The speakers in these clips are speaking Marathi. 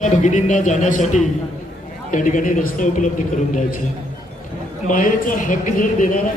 भगिनींना जाण्यासाठी त्या ठिकाणी रस्ता उपलब्ध करून द्यायचा. मायेचा हक्क जर देणारा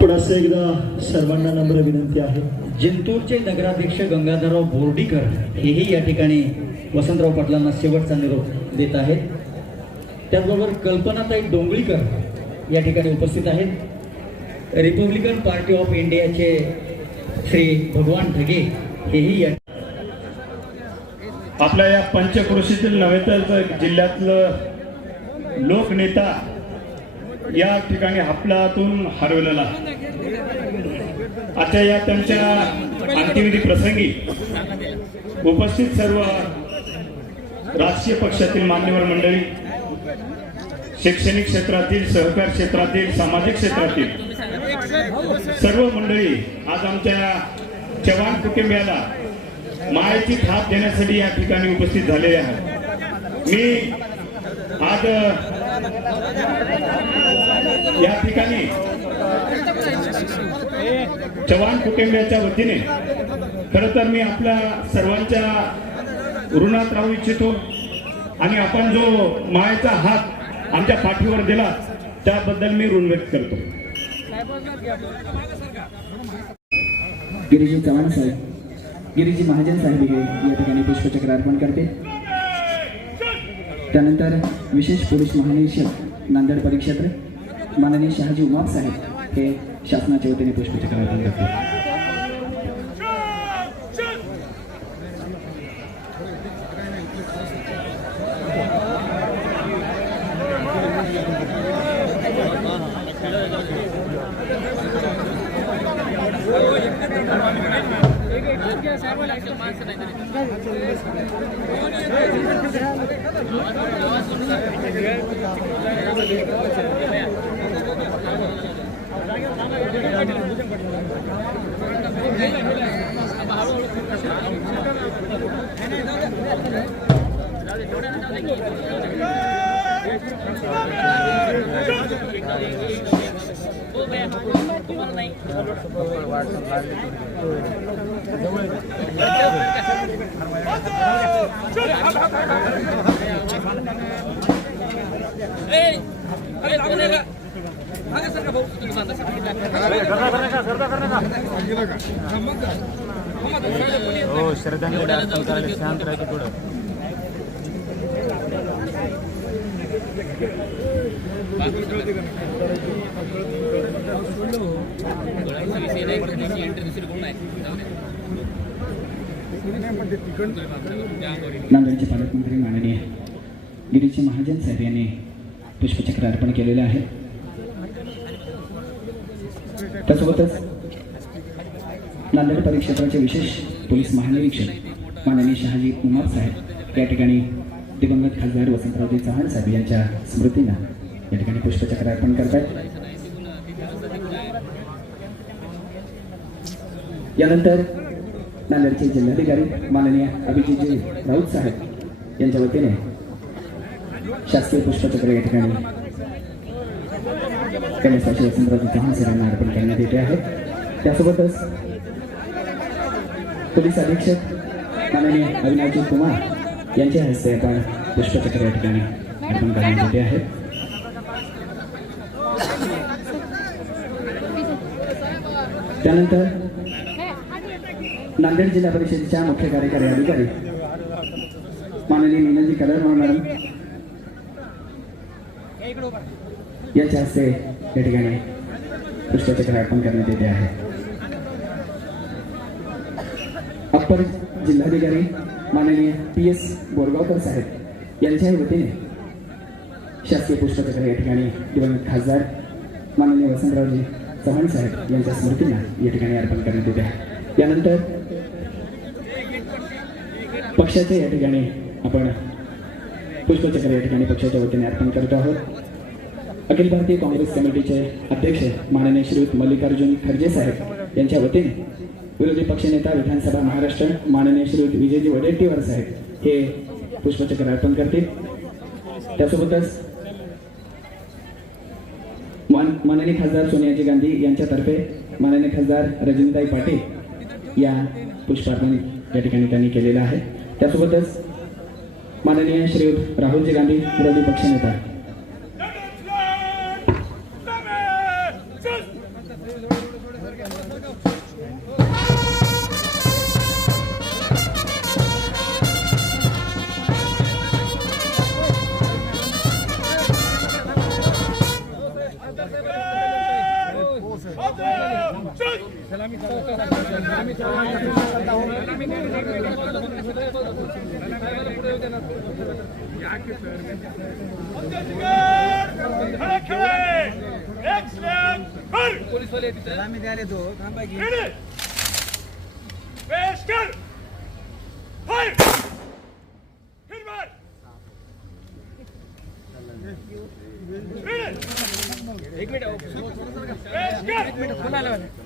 पुढे एकदा सर्वांना नम्र विनंती आहे. जिंतूरचे नगराध्यक्ष गंगाधरराव बोर्डीकर हेही या ठिकाणी वसंतराव पाटलांना शेवटचा निरोप देत आहेत. त्याचबरोबर कल्पनाताई डोंगळीकर या ठिकाणी उपस्थित आहेत. रिपब्लिकन पार्टी ऑफ इंडियाचे श्री भगवान ढगे हेही या आपल्या या पंचक्रोशीतील नव्हे तर जिल्ह्यातलं लोकनेता या ठिकाणी हपलातून हरवलेला. आता या त्यांच्या अंत्यविधी प्रसंगी उपस्थित सर्व राजकीय पक्षातील मान्यवर मंडळी शैक्षणिक क्षेत्रातील सहकार क्षेत्रातील सामाजिक क्षेत्रातील सर्व मंडळी आज आमच्या चव्हाण कुटुंबियाला मायेची थाप देण्यासाठी या ठिकाणी उपस्थित झालेले आहेत. मी आज या ठिकाणी चव्हाण कुटुंबियाच्या वतीने खर तर मी आपल्या सर्वांच्या ऋणात राहू इच्छितो आणि आपण जो मायेचा हात आमच्या पाठीवर दिला त्याबद्दल मी ऋण व्यक्त करतो. गिरीजी चव्हाण साहेब गिरीजी महाजन साहेब या ठिकाणी पुष्पचक्र अर्पण करते. त्यानंतर विशेष पोलीस महानिरीक्षक नांदेड परिक्षेत्र माननीय शहाजी उमाप साहेब हे शासनाच्या वतीने पुष्पचक्र अर्पण करते. जवळ हो श्रद्धांजली अर्पण करायला शांत राहायचं पुढं. नांदेडचे पालकमंत्री माननीय गिरीजी महाजन साहेब यांनी पुष्पचक्र अर्पण केलेले आहे. त्यासोबतच नांदेड परिक्षेत्राचे विशेष पोलीस महानिरीक्षक माननीय शहाजी उमार साहेब या ठिकाणी दिवंगत खासदार वसंतरावजी चव्हाण साहेब यांच्या स्मृतींना या ठिकाणी पुष्पचक्र अर्पण करतात यानंतर नांदेडचे जिल्हाधिकारी माननीय अभिजितजी राऊत साहेब यांच्या वतीने शासकीय पुष्पचक्र या ठिकाणी गणेशाची वसंतरावजी चव्हाण सरांना अर्पण करण्यात येते आहे. त्यासोबतच पोलीस अधीक्षक माननीय अविनाशजी कुमार यांच्या हस्ते आपण पुष्पचक्र या ठिकाणी अर्पण करण्यात येते आहे. त्यानंतर नांदेड जिल्हा परिषदेच्या मुख्य कार्यकारी अधिकारी. माननीय मीनाजी कदर हो मॅडम. याच्या हस्ते या ठिकाणी पुष्पचक्र अर्पण करण्यात येते आहे. अप्पर जिल्हाधिकारी माननीय पी एस बोरगावकर साहेब यांच्याही वतीने शासकीय पुष्पचक्र या ठिकाणी दिवंगत खासदार माननीय वसंतरावजी चव्हाण साहेब यांच्या स्मृतींना या ठिकाणी अर्पण करण्यात येते आहे. यानंतर पक्षाच्या या ठिकाणी आपण पुष्पचक्र या ठिकाणी पक्षाच्या वतीने अर्पण करतो आहोत. अखिल भारतीय काँग्रेस कमिटीचे अध्यक्ष माननीय श्रीयुत मल्लिकार्जुन खरगे साहेब यांच्या वतीने विरोधी पक्षनेता विधानसभा महाराष्ट्र माननीय श्रीयुत विजयजी वडेट्टीवार साहेब हे पुष्पचक्र अर्पण करतील. त्यासोबतच मान- माननीय खासदार सोनियाजी गांधी यांच्यातर्फे माननीय खासदार रजनीताई पाटील या पुष्पार्पण या ठिकाणी त्यांनी केलेलं आहे. त्यासोबतच माननीय श्री राहुलजी गांधी विरोधी पक्षनेता सलामी द्यायला तो थांबा की पेशकर फायर फिरमार एक मिनिट पेशकर एक मिनिट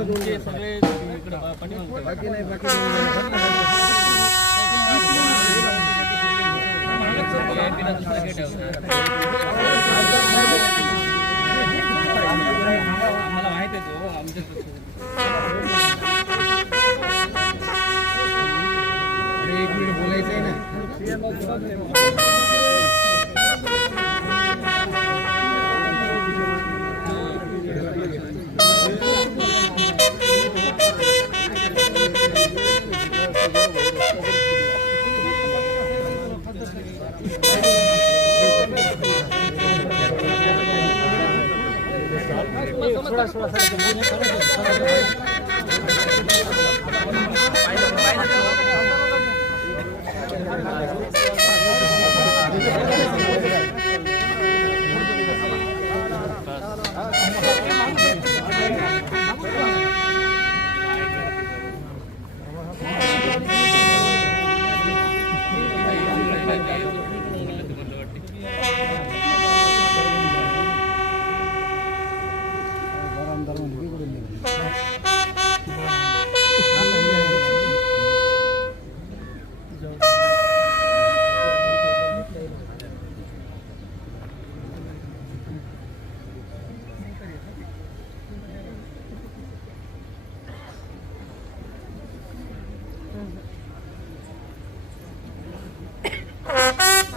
बोलायला फायर फिरमार पेशकर 때도 안 돼서 এইগুলো বলে Thank you. अरे एक मिनिट बोलायचं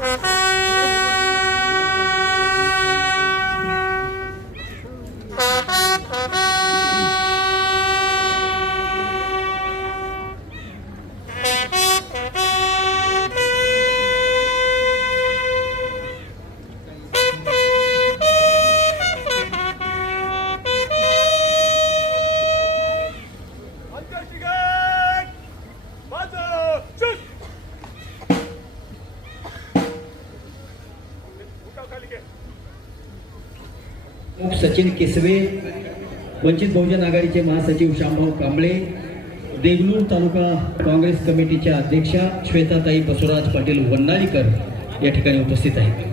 आहे प्रमुख सचिन केसवे वंचित बहुजन आघाडीचे महासचिव श्यामभाऊ कांबळे देगलूर तालुका काँग्रेस कमिटीच्या अध्यक्षा श्वेताताई बसवराज पाटील वन्नाळीकर या ठिकाणी उपस्थित आहेत.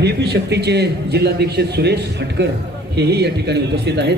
भीपी शक्तीचे जिल्हाध्यक्ष सुरेश हटकर हेही या ठिकाणी उपस्थित आहेत.